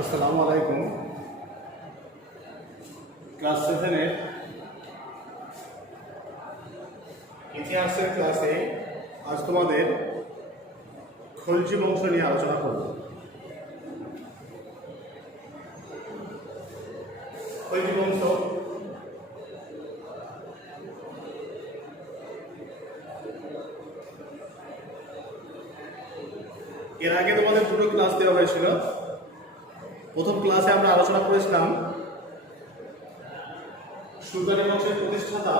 আসসালামু আলাইকুম। ক্লাস 7-এর ইতিহাসের ক্লাসে আজ তোমাদের খলজি বংশ নিয়ে আলোচনা করব। খলজি বংশ এর আগে তোমাদের দুটো ক্লাস দেওয়া হয়েছিল। প্রথম ক্লাসে আমরা আলোচনা করেছিলাম সুলতানি বংশের প্রতিষ্ঠাতা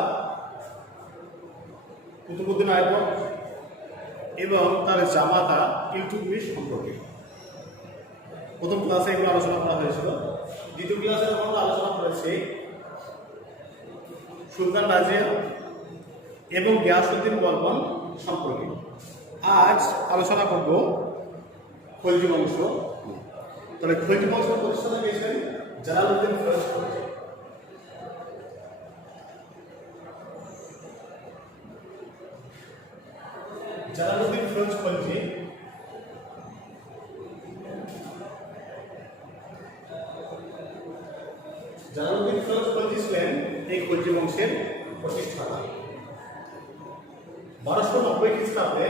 কুতুবউদ্দিন আইবক এবং তার জামাতা ইলতুৎমিশ সম্পর্কে প্রথম ক্লাসে এগুলো আলোচনা করা হয়েছিল। দ্বিতীয় ক্লাসে আমরা আলোচনা করেছি সুলতান রাজিয়া এবং গিয়াসউদ্দিন বলবন সম্পর্কে। আজ আলোচনা করব খলজি বংশ। তাহলে খলজি বংশের প্রতিষ্ঠাতা কে ছিলেন? Jalaluddin Firoz Khalji. Jalaluddin Firoz Khalji Jalaluddin Firoz Khalji ছিলেন এই খলজি বংশের প্রতিষ্ঠাতা। 1290 খ্রিস্টাব্দে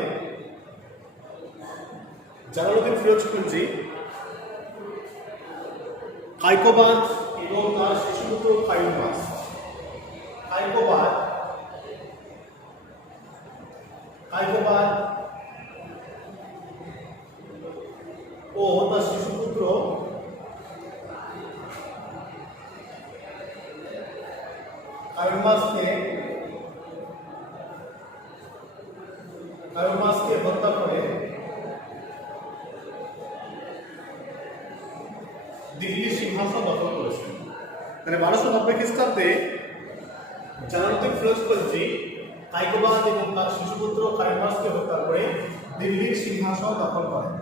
জালালউদ্দিন ফিরোজ খলজি কায়কোবাদ এবং তার শিশুপুত্র কায়কোবাদ ও তার শিশুপুত্র কায়ুমাসকে হত্যা করে দিল্লির সিংহাসন দখল করেছেন। মানে 1290 খ্রিস্টাব্দে জালালউদ্দিন ফিরোজ খলজি কায়কোবাদ এবং তার শিশুপুত্র কায়ুমাসকে হত্যা করে দিল্লির সিংহাসন দখল করেন।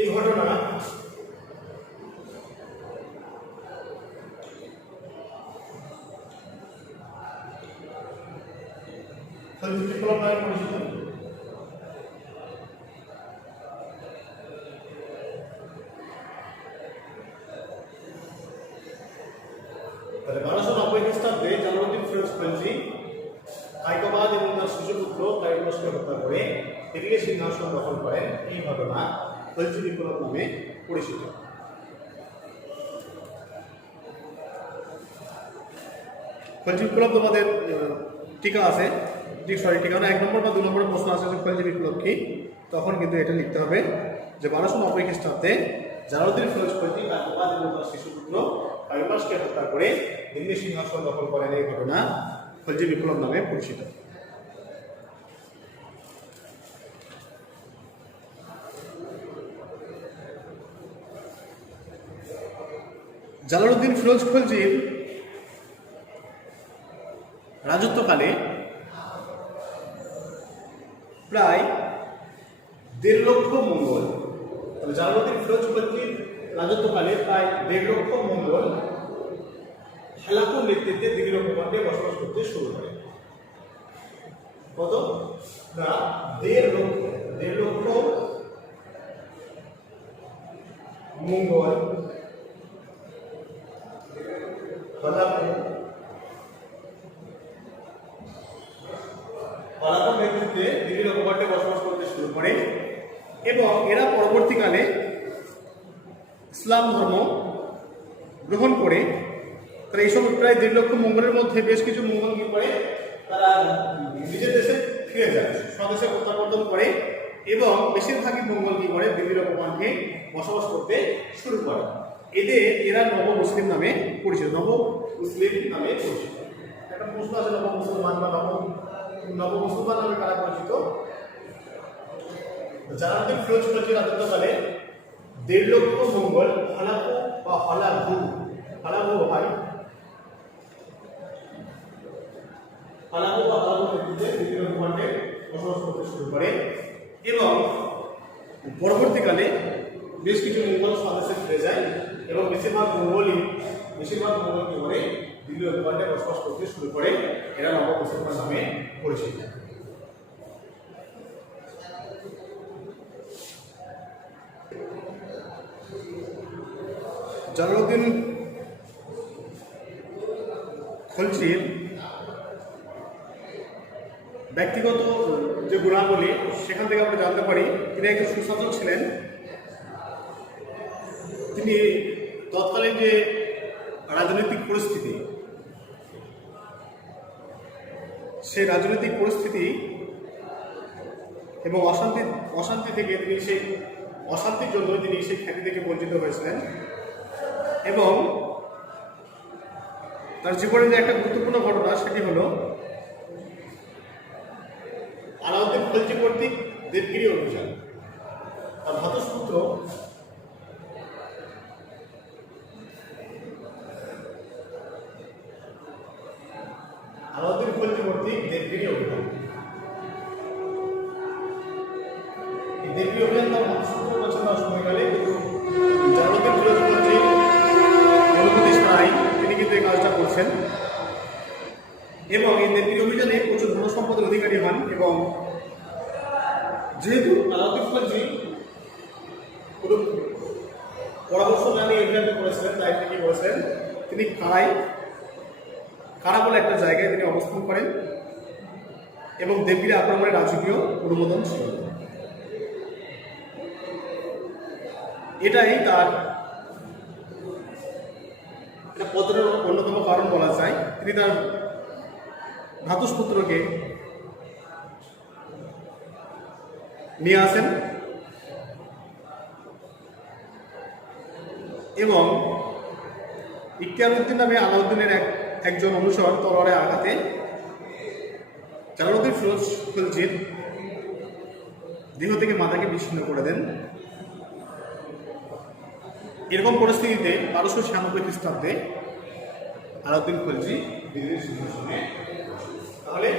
এই ঘটনা খলজি বিপ্লব নামে পরিচিত। তাহলে 1290 খ্রিস্টাব্দে জালালউদ্দিন ফিরোজ খলজি কায়কোবাদ এবং তার শিশুপুত্র কায়ুমাসকে হত্যা করে দিল্লির সিংহাসন দখল করেন। এই ঘটনা খলজি বিপ্লব নামে পরিচিত। খলজি বিপ্লব তোমাদের টিকা আছে, টিকা না 1 নম্বর বা 2 নম্বরের প্রশ্ন আছে যে খলজি বিপ্লব কি, তখন কিন্তু এটা লিখতে হবে যে 1290 খ্রিস্টাব্দে জালালউদ্দিন ফিরোজ খলজি কায়কোবাদ এবং তার শিশুপুত্র কায়ুমাসকে হত্যা করে দিল্লি সিংহাসন দখল করেন। এই ঘটনা খলজি বিপ্লব নামে পরিচিত। জালালউদ্দিন ফিরোজ খলজির রাজত্বকালে প্রায় 1.5 লক্ষ মঙ্গল, জালালউদ্দিন ফিরোজ খলজির রাজত্বকালে প্রায় 1.5 লক্ষ মঙ্গল হেলাকুর নেতৃত্বে দিল্লির উপকণ্ঠে বসবাস করতে শুরু করে। কত না 1.5 লক্ষ মঙ্গল হেলাকুর নেতৃত্বে দিল্লির উপকণ্ঠে বসবাস করতে শুরু করে এবং এরা পরবর্তীকালে ইসলাম ধর্ম গ্রহণ করে। তারা এইসব প্রায় 1.5 লক্ষ মঙ্গলের মধ্যে বেশ কিছু মঙ্গল কি করে তারা নিজের দেশে ফিরে যায়, স্বদেশে প্রত্যাবর্তন করে এবং বেশিরভাগই মঙ্গল কি করে দিল্লির উপকণ্ঠে বসবাস করতে শুরু করে। এরা নব মুসলিম নামে পরিচিত। একটা প্রশ্ন আছে, নব মুসলমান বা নব মুসলমান নামে কারা পরিচিত? জালালউদ্দিন ফিরোজ খলজির রাজত্বকালে 1.5 লক্ষ মঙ্গল হলাকু হয় নেতৃত্বে দিল্লির উপকণ্ঠে বসবাস করতে শুরু করে এবং পরবর্তীকালে বেশ কিছু মুঘল স্বদেশে ফিরে যায় এবং বেশিরভাগ মুঘল কি করে দিল্লি অভিবান্ডে বসবাস করতে শুরু করে। এরা নবাব মুসলমান নামে পরিচিত। জালালউদ্দিন খলজির ব্যক্তিগত যে গুণাবলী সেখান থেকে আমরা জানতে পারি তিনি একজন সুশাসক ছিলেন। তিনি তৎকালীন যে রাজনৈতিক পরিস্থিতি, সেই রাজনৈতিক পরিস্থিতি এবং অশান্তি থেকে তিনি সেই অশান্তির জন্য তিনি সেই খ্যাতি থেকে বঞ্চিত হয়েছিলেন এবং তার জীবনের যে একটা গুরুত্বপূর্ণ ঘটনা সেটি হলো আলাউদ্দিন খলজি কর্তৃক দেবগিরি অভিযান। তার ভ্রাতুষ্পুত্র আলাউদ্দিন খলজি কর্তৃক দেবগিরি অভিযান। এই দেবগিরি অভিযান তার ভ্রাতুষ্পুত্র রচনার সময়কালে কিন্তু জালালউদ্দিন খলজি অনুমতি ছাড়াই তিনি কিন্তু এই কাজটা করছেন এবং এই দেবগিরি অভিযানে প্রচুর ধন সম্পদের অধিকারী হন এবং যেহেতু আলাউদ্দিন খলজি কোনো পরামর্শ না নিয়ে অভিযান করেছিলেন, তাই তিনি কি করেছেন, তিনি কারা বলে একটা জায়গায় তিনি অবস্থান করেন এবং দেবগিরি আক্রমণের রাজকীয় অনুমোদন ছিল। এটাই তার পতনের অন্যতম কারণ বলা যায়। তিনি তার ভ্রাতুষ্পুত্রকে নিয়ে আসেন এবং ইখতিয়ারউদ্দিন নামে আলাউদ্দিনের একজন অনুসর তলোয়ারে আঘাতে জালালউদ্দিন খলজির দেহ থেকে মাথাকে বিচ্ছিন্ন করে দেন। এরকম পরিস্থিতিতে 1296 খ্রিস্টাব্দে আলাউদ্দিন খলজি দিল্লির সিংহাসনে। তাহলে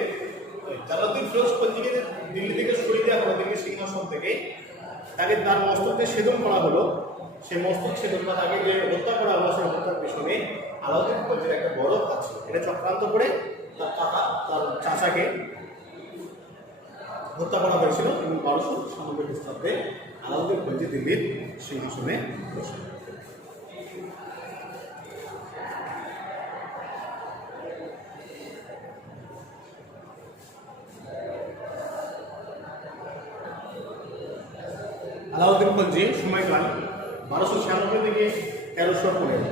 জালালউদ্দিন খলজিকে দিল্লি থেকে সরিয়ে দেওয়া হলো, দিল্লির সিংহাসন থেকে তাকে তার মস্তককে ছেদন করা হলো। সেই মস্তক ছেদন বা তাকে যে হত্যা করা হলো সেই হত্যার পেছনে আলাউদ্দিন খলজির একটা বড় হাত ছিল। এটা চক্রান্ত করে তার চাচাকে হত্যা করা হয়েছিল এবং 1296 খ্রিস্টাব্দে আলাউদ্দিন খলজি দিল্লির সিংহাসনে বসেন। আলাউদ্দিন খলজি সময়কাল 1296 থেকে 1315।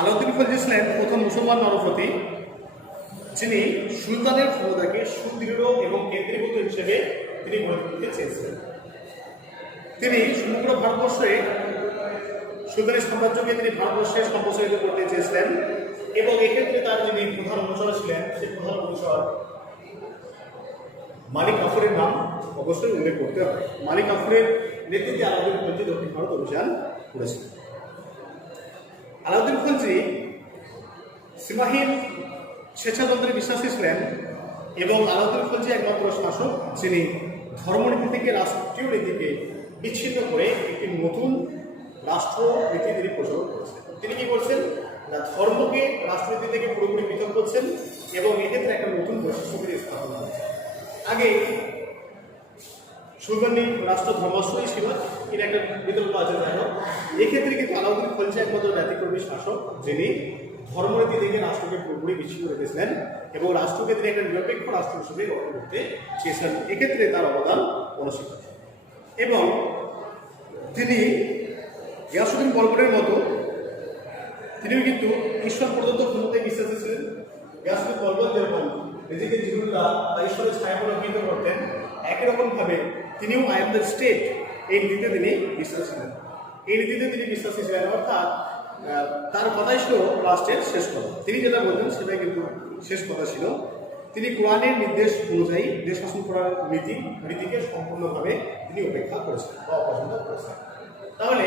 আলাউদ্দিন খলজি ছিলেন প্রথম মুসলমান নরপতি যিনি সুলতানের ক্ষমতাকে সুদৃঢ় এবং কেন্দ্রীভূত হিসেবে তিনি গড়ে তুলতে চেয়েছিলেন। তিনি সমগ্র ভারতবর্ষে সুলতানি সাম্রাজ্যকে তিনি ভারতবর্ষে সম্প্রসারিত করতে চেয়েছিলেন এবং এক্ষেত্রে তার যিনি প্রধান অনুচর ছিলেন সেই প্রধান অনুচর মালিক কাফুরের নাম অবশ্যই উল্লেখ করতে হবে। মালিক কাফুরের নেতৃত্বে আলাউদ্দিন খলজি দক্ষিণ ভারত অভিযান করেছিলেন। আলাউদ্দিন খলজি সীমাহীন স্বেচ্ছাতন্ত্রে বিশ্বাসী ছিলেন এবং আলাউদ্দিন খলজি একমাত্র শাসক যিনি ধর্মনীতি থেকে রাষ্ট্রীয় নীতিকে বিচ্ছিন্ন করে একটি নতুন রাষ্ট্রনীতি তিনি প্রচলন করেছেন। তিনি কি করছেন না, ধর্মকে রাষ্ট্রনীতি থেকে পুরোপুরি পৃথক করছেন এবং এক্ষেত্রে একটা নতুন বৈশিষ্ট্য তিনি স্থাপন করছেন। আগে সুলতানি রাষ্ট্র ধর্মাশ্রয়ী ছিল, এর একটা বিতর্ক আছে। যাই হোক, এক্ষেত্রে কিন্তু আলাউদ্দিন খলজি একমাত্র ব্যতিক্রমী শাসক যিনি ধর্মনীতি থেকে রাষ্ট্রকে পুরোপুরি বিচ্ছিন্ন রেখেছিলেন এবং রাষ্ট্রকে তিনি একটা নিরপেক্ষ রাষ্ট্র হিসেবে গঠন করতে চেয়েছিলেন। এক্ষেত্রে তার অবদান অনস্বীকার্য এবং তিনি গিয়াসউদ্দিন বলবনের মতো তিনিও কিন্তু ঈশ্বর প্রদত্ত ক্ষমতায় বিশ্বাসী ছিলেন। গিয়াসউদ্দিন বলবন যেরকম নিজেকে জিহুল্লাহ বা ঈশ্বরের ছায়া অভিহিত করতেন, একই রকমভাবে তিনিও আই এম দ্য স্টেট এই নীতিতে তিনি বিশ্বাসী ছিলেন। এই নীতিতে তিনি বিশ্বাসী ছিলেন, অর্থাৎ তার কথাই ছিল রাষ্ট্রের শেষ কথা। তিনি যেটা বলতেন সেটাই কিন্তু শেষ কথা ছিল। তিনি কোরআনের নির্দেশ অনুযায়ী দেশ শাসন করার নীতিকে সম্পূর্ণভাবে তিনি উপেক্ষা করেছেন বা অপছন্দ করেছেন। তাহলে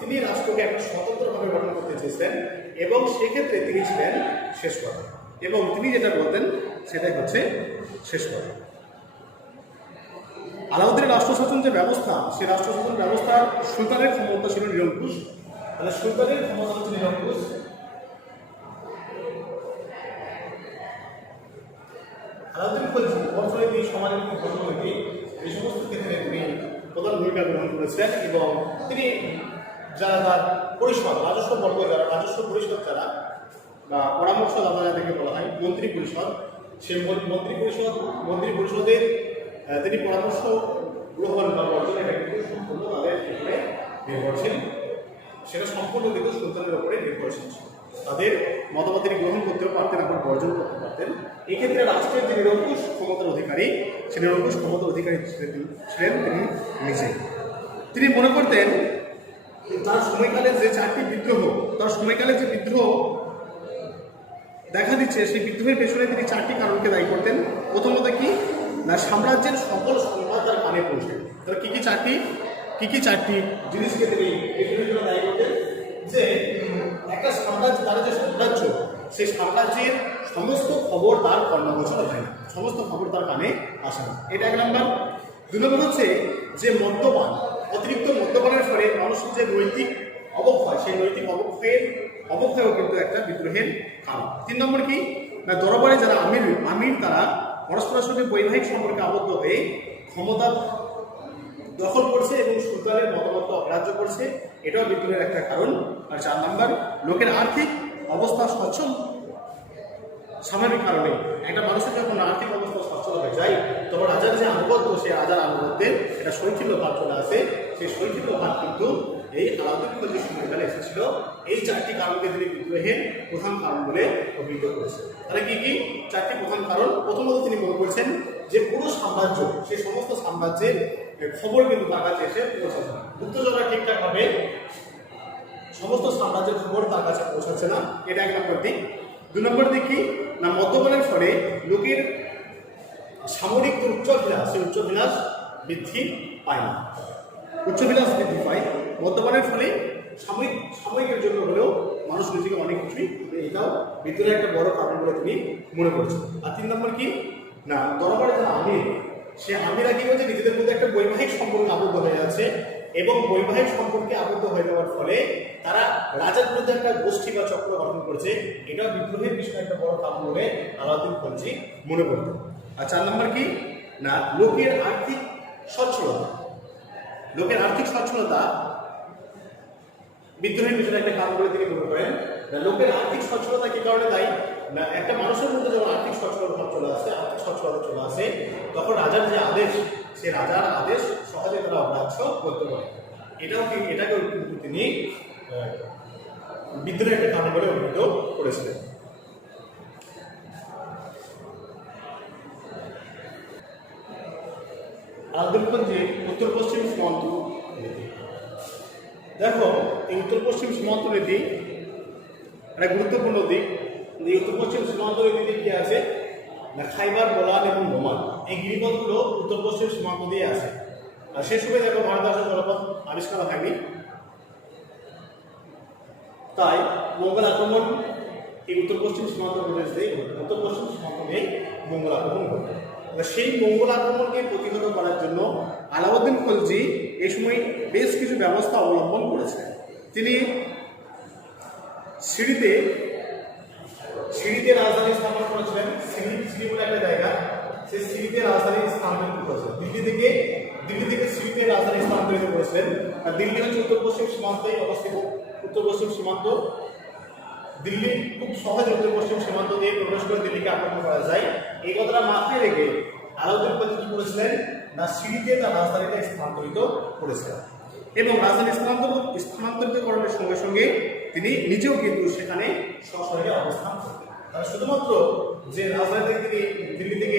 তিনি রাষ্ট্রকে একটা স্বতন্ত্রভাবে গঠন করতে চেয়েছিলেন এবং সেক্ষেত্রে তিনি ছিলেন শেষ কথা এবং তিনি যেটা বলতেন সেটাই হচ্ছে শেষ কথা। আলাউদ্দিনের রাষ্ট্রশাসন যে ব্যবস্থা, সেই রাষ্ট্রশাসন ব্যবস্থার সুলতানের ক্ষমতা ছিল নিরঙ্কুশ। তাহলে সুলতানের ক্ষমতা হচ্ছে নিরঙ্কুশ। আলাউদ্দিন খলজি অর্থনীতি, সমাজনীতি, ধর্মনীতি এই সমস্ত ক্ষেত্রে তিনি প্রধান ভূমিকা গ্রহণ করেছেন এবং তিনি যারা তার পরিষদ, রাজস্ব বর্গ যারা, রাজস্ব পরিষদ যারা বা পরামর্শদাতা যাদেরকে বলা হয় মন্ত্রী পরিষদ, সেই মন্ত্রী পরিষদের তিনি পরামর্শ গ্রহণ বা বর্জন এটা কিন্তু সম্পূর্ণ তাদের উপরে নির্ভরশীল, সেটা সম্পূর্ণ কিন্তু সুলতানের উপরে নির্ভরশীল ছিল। তাদের মতামত তিনি গ্রহণ করতেও পারতেন, আবার বর্জন করতে পারতেন। এক্ষেত্রে রাষ্ট্রের যে নিরঙ্কুশ ক্ষমতার অধিকারী, সেই নিরঙ্কুশ ক্ষমতার অধিকারী ছিলেন তিনি নিজে। তিনি মনে করতেন তার সময়কালে যে 4টি বিদ্রোহ, তার সময়কালে যে বিদ্রোহ দেখা দিচ্ছে, সেই বিদ্রোহের পেছনে তিনি 4টি কারণকে দায়ী করতেন। প্রথমত কি না, সাম্রাজ্যের সকল সংবাদ তার কানে পৌঁছে। তার কি কি চারটি জিনিসকে তিনি বিদ্রোহের জন্য দায়ী করতেন? যে একটা সাম্রাজ্য, তার যে সাম্রাজ্য, সেই সাম্রাজ্যের সমস্ত খবর তার কর্ণগোচর হয় না, সমস্ত খবর তার কানে আসে না, এটা 1 নম্বর। 2 নম্বর হচ্ছে যে মদ্যপান, অতিরিক্ত মদ্যপানের ফলে মানুষের যে নৈতিক অবক্ষয়, সেই নৈতিক অবক্ষয়ও কিন্তু একটা বিদ্রোহের কারণ। 3 নম্বর কি না, দরবারে যারা আমির তারা পরস্পরের সঙ্গে বৈবাহিক সম্পর্কে আবদ্ধ হয়ে ক্ষমতা দখল করছে এবং সুলতানের মতামত অগ্রাহ্য করছে, এটাও বিদ্রোহের একটা কারণ। আর 4 নম্বর, লোকের আর্থিক অবস্থা সচ্ছল, স্বাভাবিক কারণে একটা মানুষের যখন আর্থিক অবস্থা সচ্ছল হয়ে যায়, তখন রাজার যে আনুগত্য, সেই রাজার আনুগত্যের একটা শৈথিল্য ভাব চলে আসে। সেই শৈথিল্য ভাব কিন্তু এই আলাউদ্দিন খলজির সময়কালে এসেছিল। এই 4টি কারণকে তিনি বিদ্রোহের প্রধান কারণ বলে অভিহিত করেছেন। তাহলে কি 4টি প্রধান কারণ? প্রথমত তিনি মনে করছেন যে পুরো সাম্রাজ্য, সেই সমস্ত সাম্রাজ্যের খবর কিন্তু তার কাছে এসে পৌঁছাচ্ছে না, গুপ্তচররা ঠিকঠাকভাবে সমস্ত সাম্রাজ্যের খবর তার কাছে পৌঁছাচ্ছে না, এটা 1 নম্বর দিক। 2 নম্বর দিক কি না, মদ্যপানের ফলে লোকের সামরিক যে উচ্চবিলাস, সেই উচ্চবিলাস বৃদ্ধি পায় না, উচ্চবিলাস বৃদ্ধি পায় মদ্যপানের ফলে। সাময়িকের জন্য হলেও মানুষ নিজেকে অনেক কিছুই, এটাও বিদ্রোহের একটা বড় কারণ বলে তিনি মনে করছেন। আর 3 নম্বর কি না, দরবারে যারা আমির, সে আমিরা কি বলছে, নিজেদের মধ্যে একটা বৈবাহিক সম্পর্ক আবদ্ধ হয়ে যাচ্ছে এবং বৈবাহিক সম্পর্কে আবদ্ধ হয়ে যাওয়ার ফলে তারা রাজার বিরুদ্ধে একটা গোষ্ঠী বা চক্র গঠন করছে, এটাও বিদ্রোহের বিষয়ে একটা বড় কারণ বলে আলাউদ্দিন খলজি মনে করতেন। আর 4 নম্বর কি না, লোকের আর্থিক সচ্ছলতা, লোকের আর্থিক সচ্ছলতা বিদ্রোহের বিষয়ে একটা কারণ বলে তিনি মনে করেন। লোকের আর্থিক সচ্ছলতা কি কারণে দায়ী না, একটা মানুষের মধ্যে যখন আর্থিক সচ্ছলতা চলে আসে, তখন রাজার যে আদেশ, সে রাজার আদেশ সহজে তারা অগ্রাহ্য করতে পারে, এটাকেও কিন্তু তিনি বিদ্রোহের একটা কারণ বলে অভিহিত করেছিলেন। আলাউদ্দিন খলজি উত্তর পশ্চিম সীমান্ত নীতি। দেখো, এই উত্তর পশ্চিম সীমান্ত নীতি একটা গুরুত্বপূর্ণ দিক। এই উত্তর পশ্চিম সীমান্ত নীতিতে কি আছে না, খাইবার, বোলান এবং নোমান, এই গিরিপথগুলো উত্তর পশ্চিম সীমান্ত দিয়ে আছে। আর সে সময় দেখো ভারতবর্ষের জলপথ আবিষ্কার হয়নি, তাই মঙ্গল আক্রমণ এই উত্তর পশ্চিম সীমান্ত প্রদেশ দিয়ে, উত্তর পশ্চিম সীমান্ত দিয়ে মঙ্গল আক্রমণ করতে। সেই মঙ্গল আক্রমণকে প্রতিহত করার জন্য আলাউদ্দিন খলজি এই সময় বেশ কিছু ব্যবস্থা অবলম্বন করেছিলেন। তিনি সিঁড়িতে রাজধানী স্থাপন করেছিলেন। সিঁড়ি বলে একটা জায়গা, সেই সিঁড়িতে রাজধানী স্থানান্তরিত করেছিলেন। দিল্লি থেকে সিঁড়িতে রাজধানী স্থানান্তরিত করেছিলেন। আর দিল্লি হচ্ছে উত্তর পশ্চিম সীমান্তেই অবস্থিত। উত্তর পশ্চিম সীমান্ত, দিল্লি খুব সহজে উত্তর পশ্চিম সীমান্ত দিয়ে প্রবেশ করে দিল্লিকে আক্রমণ করা যায়। এই কথাটা মাথায় রেখে আলাউদ্দিন খলজি কি করেছিলেন না, সিঁড়িতে তার রাজধানীটা স্থানান্তরিত করেছিলেন এবং রাজধানী স্থানান্তরিতকরণের সঙ্গে সঙ্গে তিনি নিজেও কিন্তু সেখানে সশরীরে অবস্থান করতেন। তারা শুধুমাত্র যে রাজধানী থেকে তিনি দিল্লি থেকে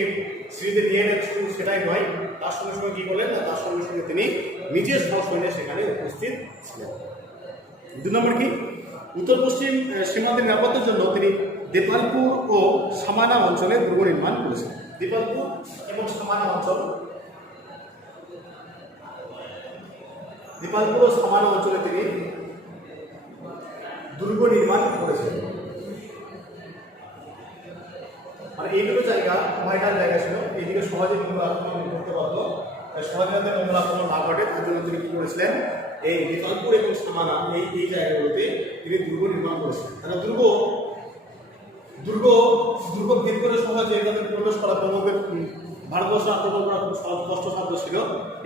সিঁড়িতে নিয়ে নেন শুধু সেটাই নয়, তার সঙ্গে সঙ্গে কি বলেন না, তার সঙ্গে সঙ্গে তিনি নিজের সশরীরে সেখানে উপস্থিত ছিলেন। 2 নম্বর কি, উত্তর পশ্চিম সীমান্তের নিরাপত্তার জন্য তিনি দেপালপুর ও সামানা অঞ্চলে দুর্গ নির্মাণ করেছিলেন। দেপালপুর এবং সামানা অঞ্চলে তিনি দুর্গ নির্মাণ করেছিলেন। মানে এই দুটো জায়গা ভাইটাল জায়গা ছিল, এইদিকে সহজে আক্রমণ করতে পারত সহজে মঙ্গল আক্রমণ না ঘটে তার জন্য তিনি কি করেছিলেন, এই বিকল্পুর এবং সামানা এই জায়গাগুলোতে তিনি দুর্গ নির্মাণ করেছিলেন। তাহলে দুর্গ ভেদ করে সহজে তাদের প্রবেশ করা পূর্বদের ভারতবর্ষ আক্রমণ করা খুব কষ্টসাধ্য ছিল।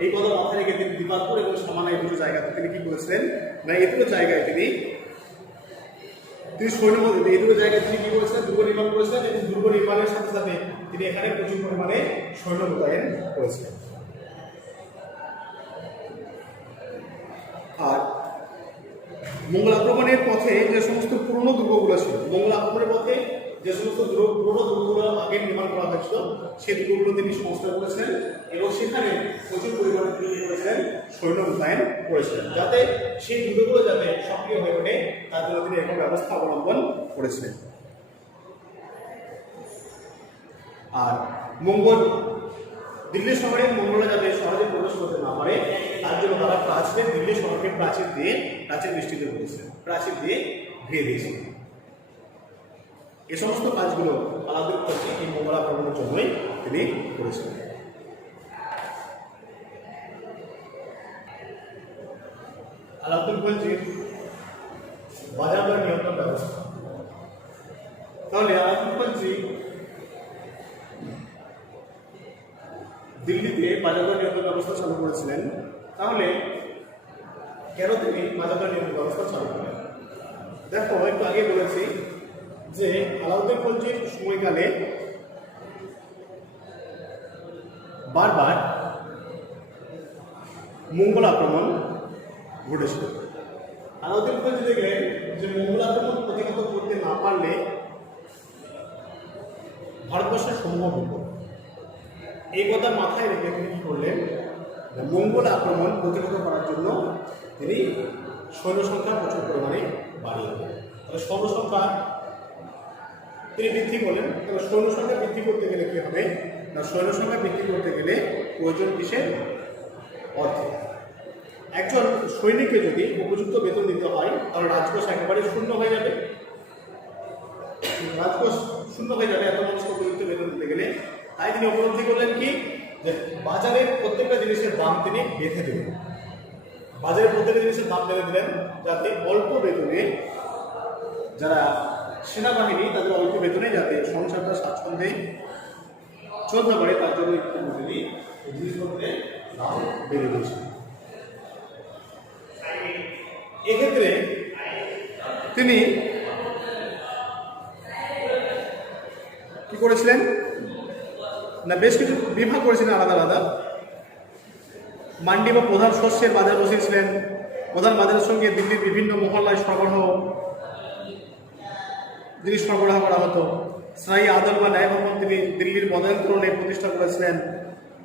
এই কথা মাথায় রেখে তিনি দিবালপুর এবং সামানা এই দুটো জায়গাতে তিনি কি করেছিলেন না, এই দুটো জায়গায় তিনি সৈন্য এই দুটো জায়গায় তিনি কি করেছিলেন, দুর্গ নির্মাণ করেছিলেন এবং দুর্গ নির্মাণের সাথে সাথে তিনি এখানে প্রচুর পরিমাণে সৈন্য মোতায়েন করেছিলেন। আর মঙ্গল আক্রমণের পথে যে সমস্ত পুরনো দুর্গগুলো ছিল, মঙ্গল আক্রমণের পথে যে সমস্ত পুরনো দুর্গগুলো আগে নির্মাণ করা হয়েছিল সেই দুর্গগুলো তিনি সংস্কার করেছিলেন এবং সেখানে প্রচুর পরিমাণে তিনি করেছিলেন সৈন্য মোতায়েন করেছিলেন, যাতে সেই দুর্গগুলো যাতে সক্রিয় হয়ে ওঠে তার জন্য তিনি এরকম ব্যবস্থা অবলম্বন করেছিলেন। আর দিল্লি শহরে মঙ্গলরা যাতে সহজে প্রবেশ করতে না পারে তার জন্য তারা দিল্লি শহরকে প্রাচীর বৃষ্টিতে করেছিলেন, প্রাচীর দিয়ে ঘিরে দিয়েছিলেন। এ সমস্ত কাজগুলো আলাউদ্দিন খলজি এই মঙ্গল আক্রমণের জন্যই তিনি করেছিলেন। আলাউদ্দিন খলজির বাজার দর নিয়ন্ত্রণ ব্যবস্থা। তাহলে আলাউদ্দিন খলজি দিল্লিতে বাজার দর নিয়ন্ত্রণ ব্যবস্থা চালু করেছিলেন। তাহলে কেন তিনি বাজার দর নিয়ন্ত্রণ ব্যবস্থা চালু করেন? দেখো, একটু আগে বলেছি যে আলাউদ্দিন খলজির সময়কালে বারবার মঙ্গল আক্রমণ ঘটেছিল। আলাউদ্দিন খলজি দেখলেন যে মঙ্গল আক্রমণ প্রতিহত করতে না পারলে ভারতবর্ষের সমূহ বিপদ। এই কথা মাথায় রেখে তিনি কি করলেন, মঙ্গল আক্রমণ প্রতিহত করার জন্য তিনি সৈন্য সংখ্যা প্রচুর পরিমাণে বাড়িয়ে দেন। তাহলে সৈন্য সংখ্যা তিনি বৃদ্ধি করলেন। তাহলে সৈন্য সংখ্যা বৃদ্ধি করতে গেলে কি হবে না, সৈন্য সংখ্যা বৃদ্ধি করতে গেলে প্রয়োজন কিসের? অর্থ। একজন সৈনিককে যদি উপযুক্ত বেতন দিতে হয় তাহলে রাজকোষ একেবারে শূন্য হয়ে যাবে। রাজকোষ শূন্য হয়ে যাবে এত মানুষকে উপযুক্ত বেতন দিতে গেলে। তাই তিনি উপলব্ধি করলেন কি, যে বাজারের প্রত্যেকটা জিনিসের দাম তিনি বেঁধে দেবেন। বাজারের প্রত্যেকটা জিনিসের দাম বেঁধে দিলেন যাতে অল্প বেতনে যারা সেনাবাহিনী তাদের অল্প বেতনে যাতে সংসারটা স্বাচ্ছন্দ্যে চলতে পারে তার জন্য তিনি জিনিসপত্রের দাম বেড়ে দিয়েছেন। এক্ষেত্রে তিনি কি করেছিলেন না, বেশ কিছু বিভাগ করেছিলেন আলাদা আলাদা। মান্ডি বা প্রধান শস্যের বাজার বসিয়েছিলেন। প্রধান বাজারের সঙ্গে দিল্লির বিভিন্ন মহল্লায় জিনিস সরবরাহ করা হতো। স্থায়ী আদল বা ন্যায় ভবন তিনি দিল্লির বদায়ন্তরণে প্রতিষ্ঠা করেছিলেন।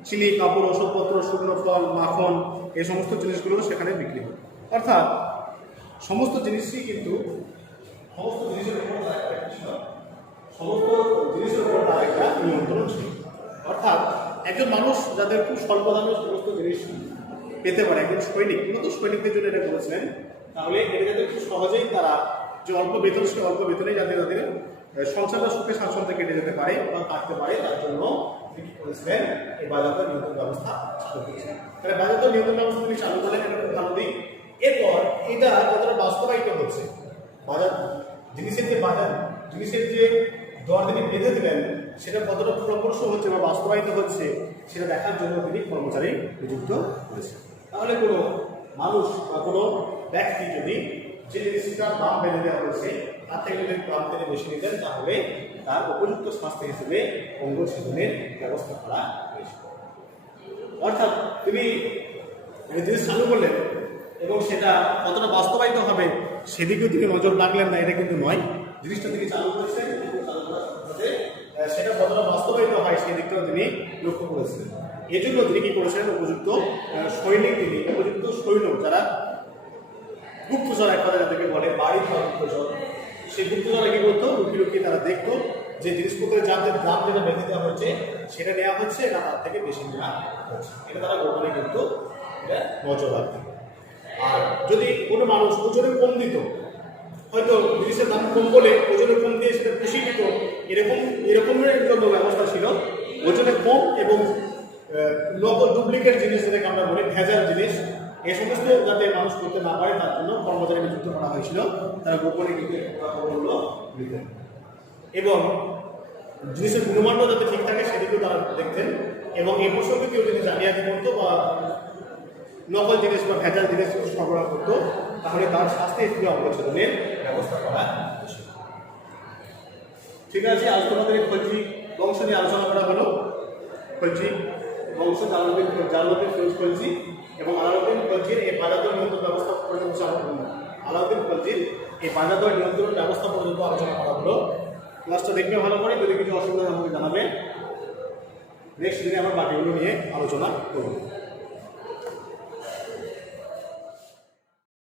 চিনি, কাপড়, ওষুধপত্র, শুকনো ফল, মাখন এই সমস্ত জিনিসগুলো সেখানে বিক্রি হতো। অর্থাৎ সমস্ত জিনিসই কিন্তু সমস্ত জিনিসের উপর তার একটা নিয়ন্ত্রণ ছিল। অর্থাৎ একজন মানুষ যাদের খুব স্বল্প দামে সমস্ত জিনিস পেতে পারে, একজন সৈনিক, মূলত সৈনিকদের জন্য এটা করেছিলেন। তাহলে এটা যাতে খুব সহজেই তারা যে অল্প বেতন সে অল্প বেতনে যাতে তাদের সংসারটা সুখে স্বাচ্ছন্দ্যে কেটে যেতে পারে বা কাটতে পারে তার জন্য তিনি কি করেছিলেন, এই বাজার দর নিয়ন্ত্রণ ব্যবস্থা চালু করেছিলেন। তাহলে বাজার দর নিয়ন্ত্রণ ব্যবস্থা তিনি চালু করলেন, এটা খুব ভালো দিক। এরপর এটা যতটা বাস্তবায়িত হচ্ছে, জিনিসের যে দর তিনি বেঁধে দিলেন সেটা কতটা ফলপ্রসূ হচ্ছে বা বাস্তবায়িত হচ্ছে সেটা দেখার জন্য তিনি কর্মচারী নিযুক্ত করেছেন। তাহলে কোনো মানুষ বা কোনো ব্যক্তি যদি যে জিনিসটার দাম বেঁধে দেওয়া হয়েছে তার থেকে যদি দাম তিনি বেশি নিতেন তাহলে তার উপযুক্ত শাস্তি হিসেবে অঙ্গচ্ছেদনের ব্যবস্থা করা হয়েছিল। অর্থাৎ তিনি জিনিস চালু করলেন এবং সেটা কতটা বাস্তবায়িত হবে সেদিকেও তিনি নজর রাখলেন না, এটা কিন্তু নয়। জিনিসটা তিনি চালু করেছেন সেটা কতটা বাস্তবায়িত হয় সেই দিকটাও তিনি লক্ষ্য করেছিলেন। এজন্য তিনি কি করেছিলেন, উপযুক্ত সৈন্য যারা গুপ্তচর এক কথা যাদেরকে বলে বাড়ির গুপ্তচর, সেই গুপ্তচরা কি করতো, লুকিয়ে তারা দেখতো যে জিনিসপত্রের যাদের দাম যেটা বেঁধে দেওয়া হচ্ছে সেটা নেওয়া হচ্ছে না তার থেকে বেশি নেওয়া হচ্ছে, এটা তারা গোপনে কিন্তু এটা নজর রাখত। আর যদি কোনো মানুষ ওজনে কম দিত, হয়তো জিনিসের দাম কম বলে ওজনে কম দিয়ে সেটা পুষিয়ে দিত, এরকমের জন্য ব্যবস্থা ছিল। ওজনে কম এবং নকল ডুপ্লিকেট জিনিস যেটাকে আমরা বলি ভেজাল জিনিস, এই সমস্ত যাতে মানুষ করতে না পারে তার জন্য কর্মচারী নিযুক্ত করা হয়েছিল, তারা গোপনে কিন্তু খবরগুলো দিতেন এবং জিনিসের গুণমানটা যাতে ঠিক থাকে সেদিকেও তারা দেখতেন এবং এই প্রসঙ্গে কেউ যদি জালিয়াতি করতো বা নকল জিনিস বা ভেজাল জিনিস সরবরাহ করতো তাহলে তার শাস্তি হিসেবে অবচেতনের ব্যবস্থা করা হয়েছিল। ঠিক আছে, আজ তোমাদের খলজি বংশ নিয়ে আলোচনা করা হলো। খলজি বংশ জালালউদ্দিন ফিরোজ খলজি এবং আলাউদ্দিন খলজির এই বাজাদর নিয়ন্ত্রণ ব্যবস্থা পর্যন্ত আলাউদ্দিন খলজির এই বাজাদর নিয়ন্ত্রণ ব্যবস্থা পর্যন্ত আলোচনা করা হলো। ক্লাসটা দেখবে ভালো করে, যদি কিছু অসুবিধা আমাকে জানাবে। নেক্সট দিনে আমার বাকিগুলো নিয়ে আলোচনা করব।